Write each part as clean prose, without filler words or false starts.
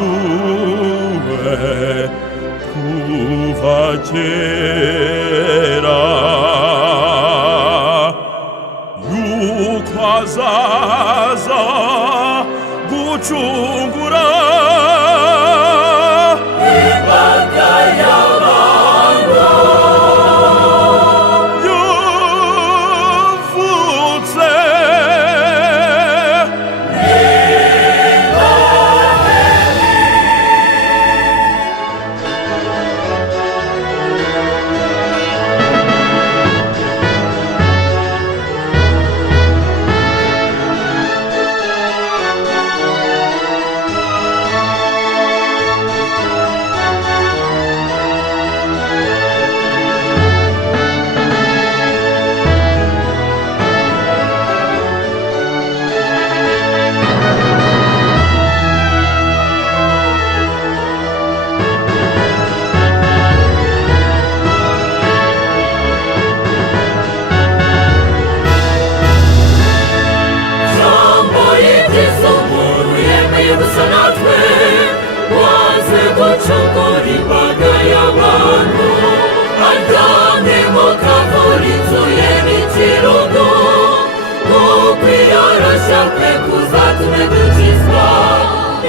yuahanue kuva kera yuko azaza gucungura imbaga y'abantu yavutse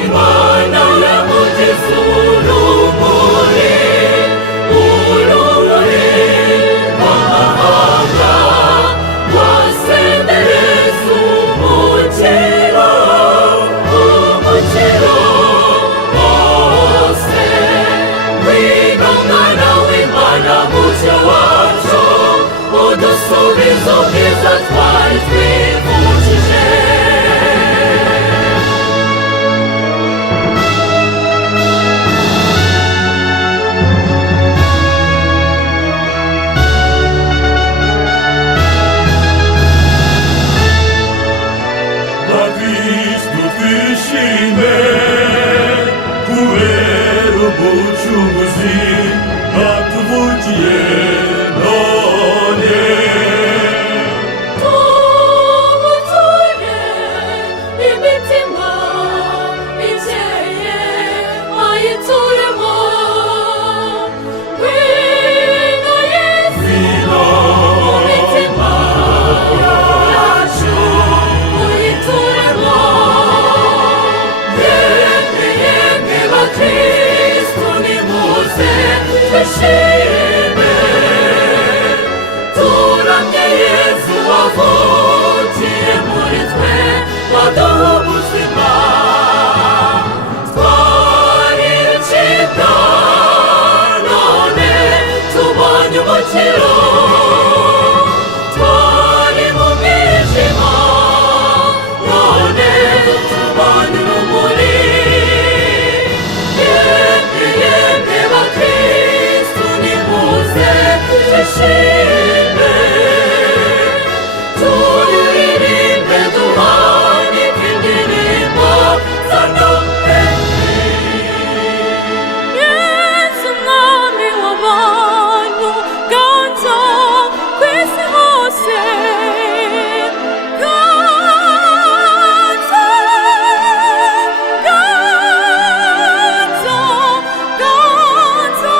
Imana yamugize urumuri rw'amahanga rwasendereza umukiro wose. Ngwino mwana w'Imana mucyo wacu, udusubizo bwiza twari twivukije. Twishime kubera umucunguzi atuvukiye none. Tumuture imitima ikeye ayituremo. Ngwino Yesu mu mitima yacu uyituremo. Kristu nimuze twishime, turamye Yesu wavukiye muri twe, waduha ubuzima. Twari incibwa none tubonye umukiro, twari mu mwijima none tubonye urumuri. Twishime, turirimbe, duhanike indirimbo za Noheli. Yesu mwami w'abantu, ganza kw'isi hose. Ganza, ganza, ganza.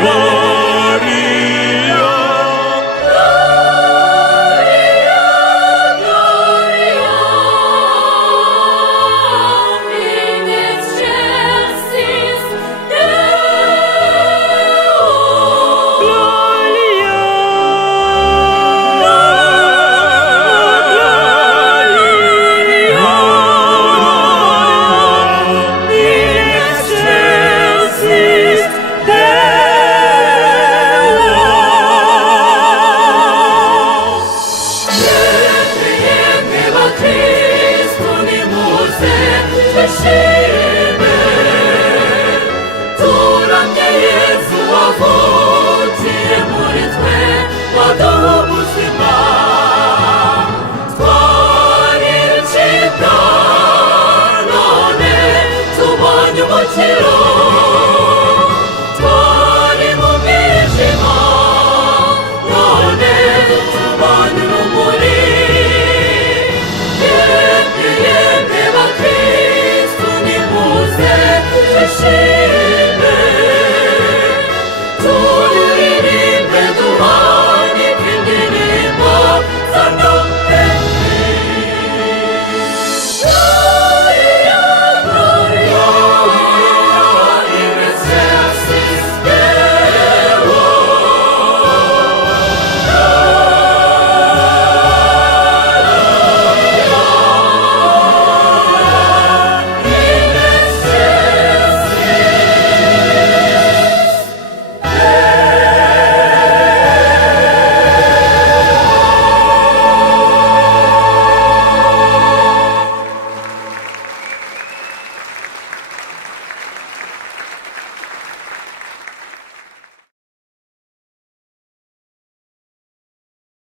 Glory Kristo nimuze twishime, turamye Yesu wavukiye muri twe, waduha ubuzima. Twari incibwa none tubonye umukiro,